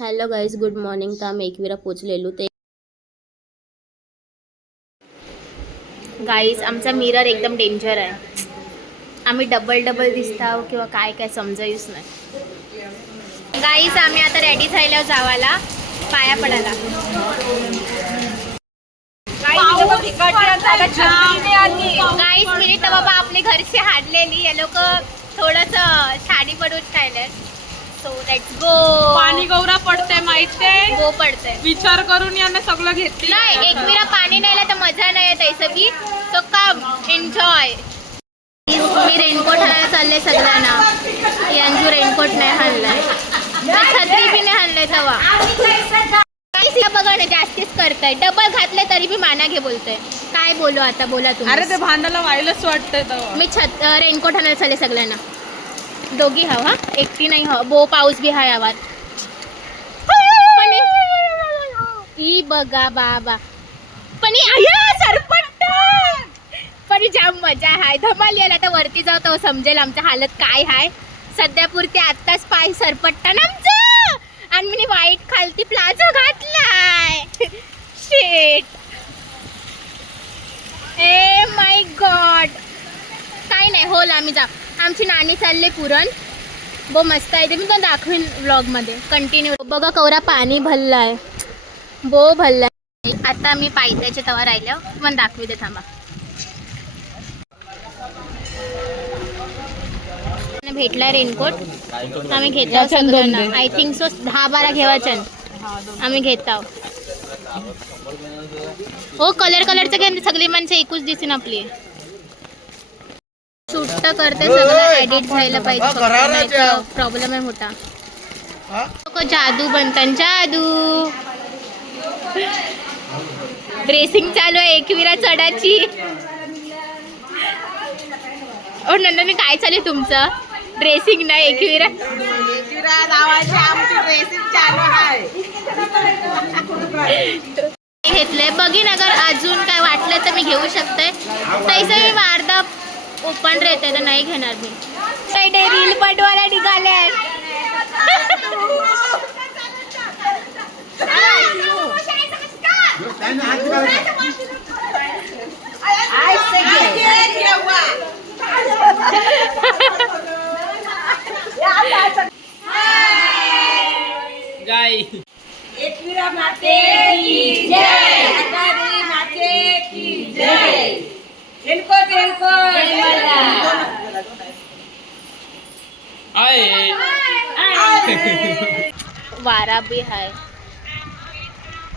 Hello guys, good morning. तर आम्ही एकविरा पोचलेलो. ते गाईज आमचा मिरर एकदम डेंजर आहे. आम्ही डबल डबल दिसताव किंवा काय काय समजायूच नाही. गाईज आम्ही आता रेडी झाल्यावर जावाला पाया पडायला. गाईज मिरी तर बाबा आपले घरचे हाडलेली हे लोक थोडस छाडी पडून खायले. So let's go. पाणी गौरा पडते माहितीये, गो पडते. विचार करून याने सगळं घेतलं. नाही एकविरा पाणी नाही तर मजा नाही येत ऐसे की. तो कम एन्जॉय. मी रेनकोट हाणायला चालले सगळ्यांना. यांजू रेनकोट नाही हाणलाय, छत्री बी नाही हाणलाय. तेव्हा बघा ना जास्तीच करताय. डबल घातले तरी बी माना घे बोलतोय. काय बोलू आता, बोला तुम्ही. अरे ते भांडायला व्हायलाच वाटतंय. मी रेनकोट हाणायला चालले सगळ्यांना. दोघी हाव हा, एकटी नाही हो. बो पाऊस बी हाय आवाज. ई बघा बाबा पण सरपट पण जाम मजा हाय. धमाल यायला. आता वरती जाऊ तर समजेल आमच्या हालत काय हाय. सध्या पुरते आत्ताच पाय सरपट्टा ना आमचं. आणि मी वाईट खालती प्लाझो घातलाय. शेट. ए माय गॉड. काय नाही होल. आम्ही जा. आमची नानी चालले पुरण. बो मस्त आहे ते. मी तो दाखवीन व्लॉगमध्ये कंटिन्यू. बघा कवरा पाणी भरलाय. बो भरलाय. आता मी पायथ्याचे तवा राहिल्या पण दाखवी थांबा. भेटलाय रेनकोट. आम्ही घेतो सगळ्यांना. आय थिंक सो 10-12 घेवायचं आम्ही घेतो. हो कलर कलरचं घे. सगळी माणसं एकूच दिसून आपली. शूट तर करते सगळं. एडिट व्हायला पाहिजे. प्रॉब्लेम आहे मोठा. जादू बनतात जादू. ड्रेसिंग चालू आहे एकविरा चढाची. ओ नंदनी काय चालू आहे तुमचं? ड्रेसिंग नाही एकविरा नावाची आमची ड्रेसिंग चालू आहे. घेतलंय बघीन. अगर अजून काय वाटलं तर मी घेऊ शकते. तैसे मी अर्धा ओपन राहते तर नाही घेणार मी. काही नाही रील पटवायला निघाले. एकविरा माते की जय. अकादमी माते की जय. रेनकोट वारा बी हाय.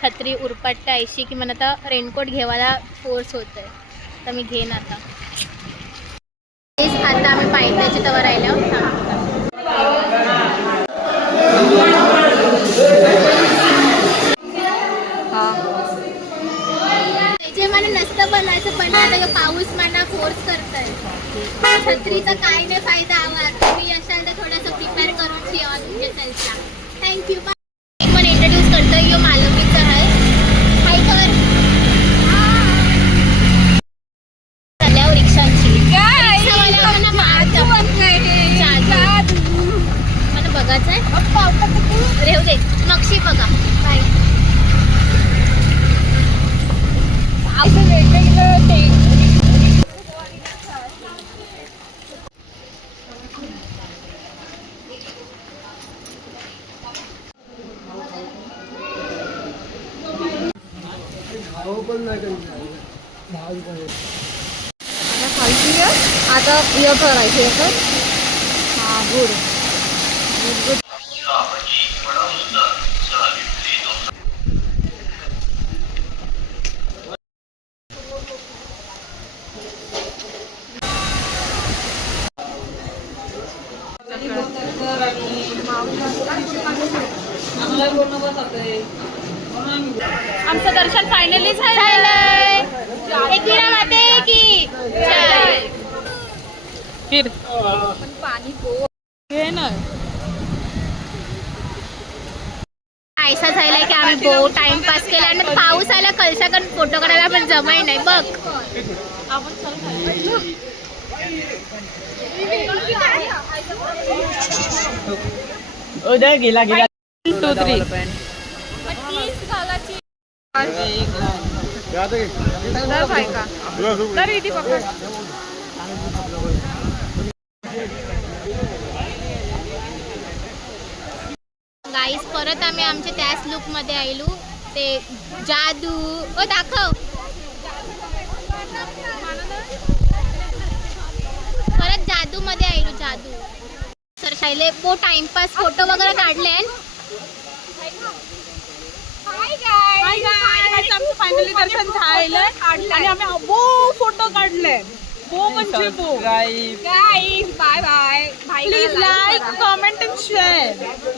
छत्री उरपट्टा ऐशी की मला आता रेनकोट घेवायला फोर्स होतोय तर मी घेईन आता. आता आम्ही पायथ्याचे तवा राहिलो. जे मला नसतं बनायचं पण आता पाऊस मला फोर्स करतोय. छत्रीचा काय नाही फायदा हवा. तुम्ही असाल तर थोडंसं प्रिपेअर करून ठेवा तुमच्या सेल्फला. थँक्यू. पण इंट्रोड्यूस करतोय. यो मालवणीचा आहे. हाय कर. चालल्यावर रिक्षांची रिक्षावाल्याला मारतं. मला बघायचं आहे. रेव दे नक्षी बघा. बाय. आता हे करायचे तर हां गुड गुड. आमचं दर्शन फायनली झालंय. एकविरा माते की जय. पाणी घे ना. ऐसा झालाय की आम्ही बो टाइमपास केला आणि पाऊस आला. कलशाकडून फोटो काढायला पण जमाय नाही बघ. उद्या गेला 1 2 3 तर इथे पकड. गाईस परत आम्ही आमच्या त्याच लुक मध्ये आलो. ते जादू ओ दाखव. परत जादू मध्ये आलो. जादू सर शायले बो टाइमपास फोटो वगैरे काढले. हाय गाइस, आमचं फायनली दर्शन झालं आणि आम्ही बो फोटो काढले. बो म्हणजे बो. Guys bye bye. Please like comment and share.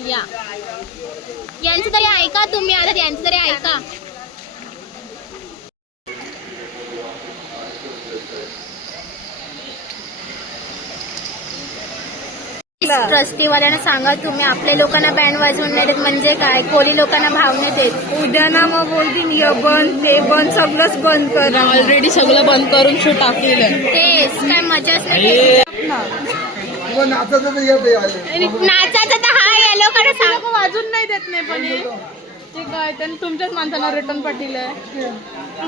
या यांचं तरी ऐका तुम्ही. आता यांचं तरी ऐका. ट्रस्टीवाल्यांना सांगा तुम्ही. आपल्या लोकांना बँड वाजवून नाही देत म्हणजे काय. कोली लोकांना भाव नाही देत. उद्या ना मग बोलतील ये बंद ते बंद सगळंच बंद कर. ऑलरेडी सगळं बंद करून शो टाकलेलं. तेच काय मजाच नाही. नाचायचं तर हा या लोकांना सांग. वाजून नाही देत नाही पण ते काय त्यांनी तुमच्याच माणसांना रिटर्न पाठवलंय.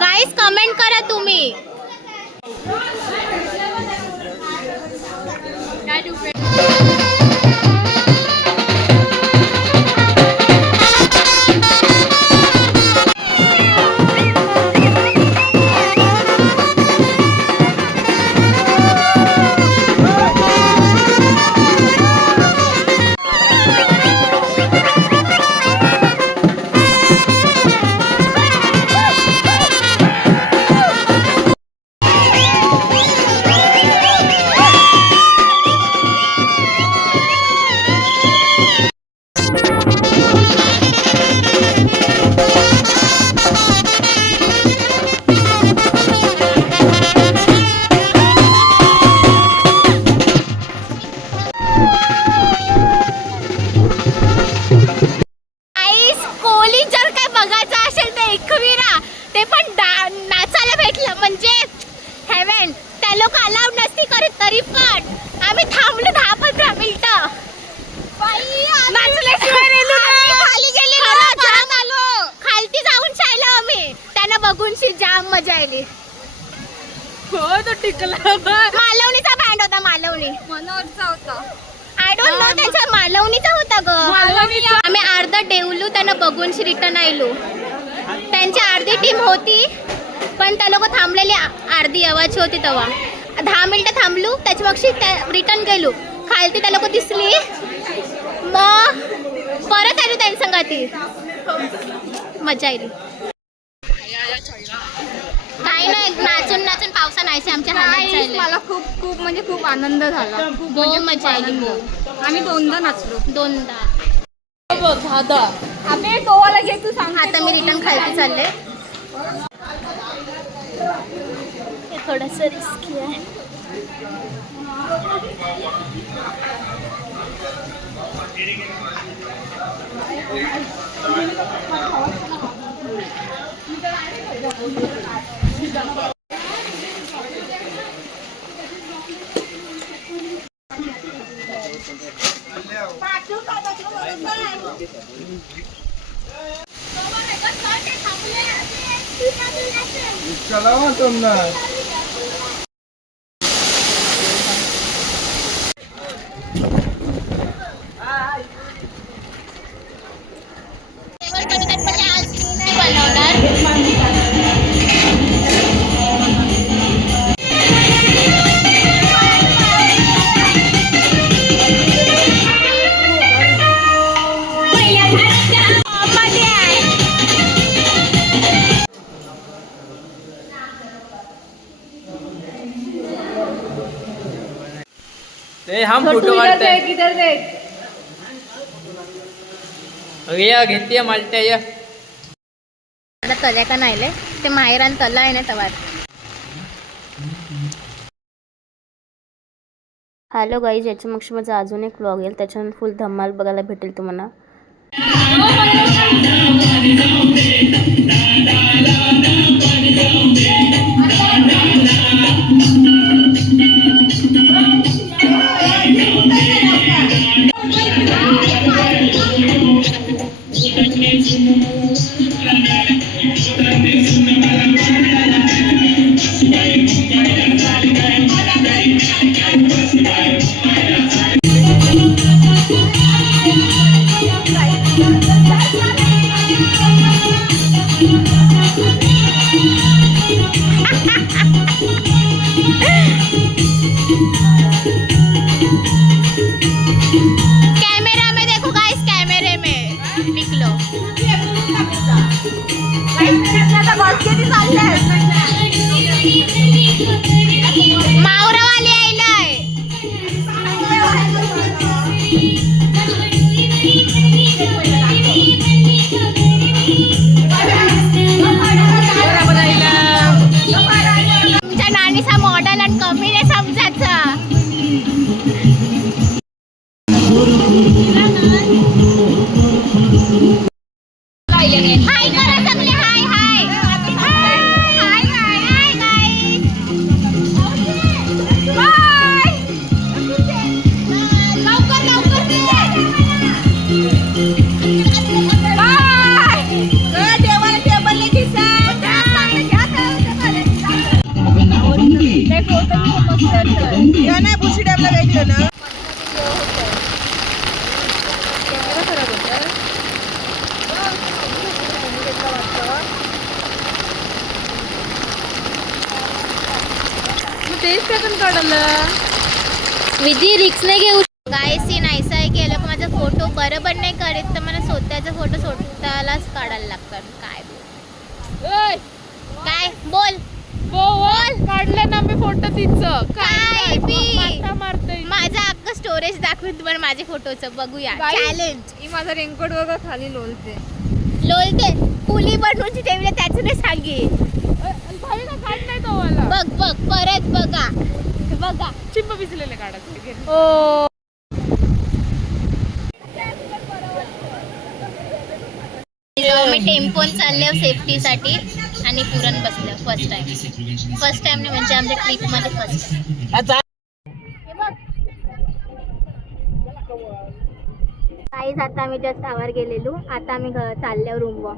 गाईस कमेंट करा तुम्ही. जाम मजा आली. हो तो टिकला. मालवणीचा बँड होता. मालवणी मनोहरचा होता. I don't no. त्यांच्या मालवणीचा होता ग. आम्ही अर्धा डेवलू त्यांना बघून रिटर्न आलो. त्यांची अर्धी टीम होती पण त्या लोक थांबलेली अर्धी आवाज होती. तेव्हा 10 मिनिटं थांबलो. त्याच्या मग रिटर्न गेलो. खालती त्या लोक दिसली मग परत आलो त्यांच्या संगाती. मजा आली. काही नाही नाचून नाचून पावसा नाहीसे आमच्या हातात. मला खूप खूप म्हणजे खूप आनंद झाला. खूप मजा आली. आम्ही दोनदा नाचलो. 2दा. दादा आम्ही गोवाला घे तू सांग. आता मी रिटर्न खालती चालले. हे थोडंसं रिस्की आहे. चलावा तुमना हम फोटो काढते. घेते मालट्या या आता तल्या का नाही ते माहेरान तला आहे ना तवा. हॅलो गाईज, याच्या मग माझा अजून एक व्लॉग येईल. त्याच्यानंतर फुल धमाल बघायला भेटेल तुम्हाला. कैमरा में देखो गाइस, कैमरे में निकलो. मावरावाली आईलाय. तुमच्या नानीचा मॉडेल आणि कमी नाही समजायचं. हाय करा सगळे. हाय हाय हाय हाय हाय गाईस. बाय. लवकर लवकर दे. बाय. देवाला टेबलला दिसा. या नाही बुशी डॅमला भेटलं ना. तेच त्यातून काढलं. विधी रिक्स नाही घेऊ. गायसी नाहीसा आहे की लोक माझा फोटो बरोबर नाही करत, तर मला स्वतःचा फोटो स्वतःलाच काढायला लागतात. काय काय बोल बोल काढलं ना मी फोटो तिचं. काय बी मारते. माझं अख्खं स्टोरेज दाखवून तुम्हाला माझे फोटोचं बघूया. चॅलेंज. ही माझा रेनकोट बघा खाली लोलते. लोलते पुली बनवून ठेवले त्याचं नाही सांगे. बघ बघ परत बघा. बघा चिंब भिजलेले काढायचे. ओ मी टेम्पोन चालले सेफ्टीसाठी आणि पुरण बसलं. फर्स्ट टाइम नाही म्हणजे आमच्या ट्रिपमध्ये फर्स्ट टाइम. काहीच आता आम्ही जस्ट आवर गेलेलो. आता आम्ही चालल्यावर रूमवर.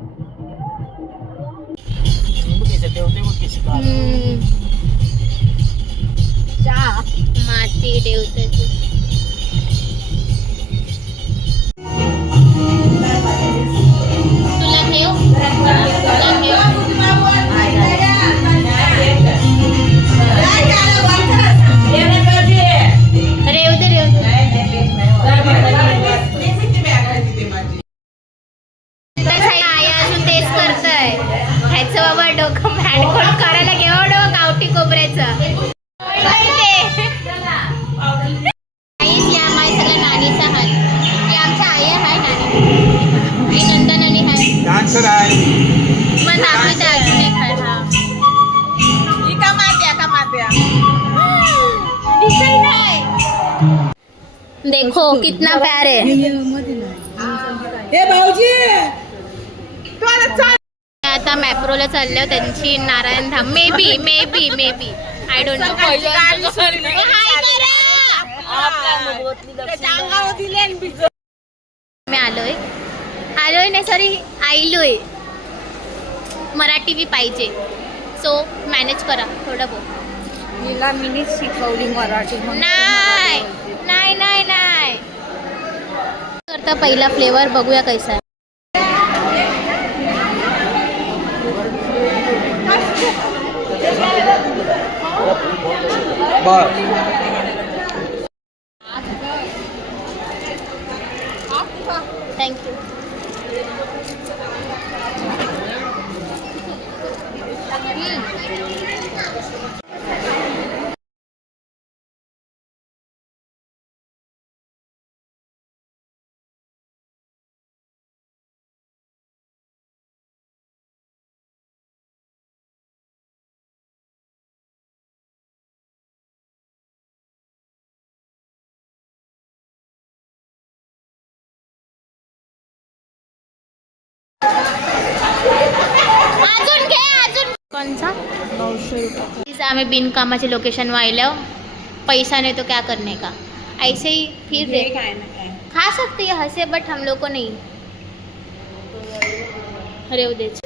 माती देवताची. तुला ठेव. तुला ठेव. रेव दे रेव दे. आई अजून तेच करतय. ह्याचं बाबा डोकं हँडकोट करायला घेऊ गावठी कोबऱ्याचं. या माय सगळ्या नानीचा हाय. हे आमच्या आई हाय नानी. ही नंदनानी हाय. डान्सर आहे. मग नानी ते अजून एक हाय. हा डिसाईड आहे. देखो कितना प्यार है. आता मॅप्रोला चालल्या त्यांची Narayan Dham. May be I don't know. मी आलोय नाही सॉरी आईलोय. मराठी बी पाहिजे सो मॅनेज करा थोडं बहुत. तिला मीच शिकवली मराठी. नाही नाही नाही नाही करता. पहिला फ्लेवर बघूया कैसा आहे. थँक्यू. अजून घे अजून. कोणचा 900 रुपये. आम्ही बिनकामाचे लोकेशन वाहिलं. पैसा नहीं तो क्या करने का. ऐसे ही फिर रहे. काय ना काय. खा सकते हैं हंसे बट हम लोग को नहीं. अरे उद्याच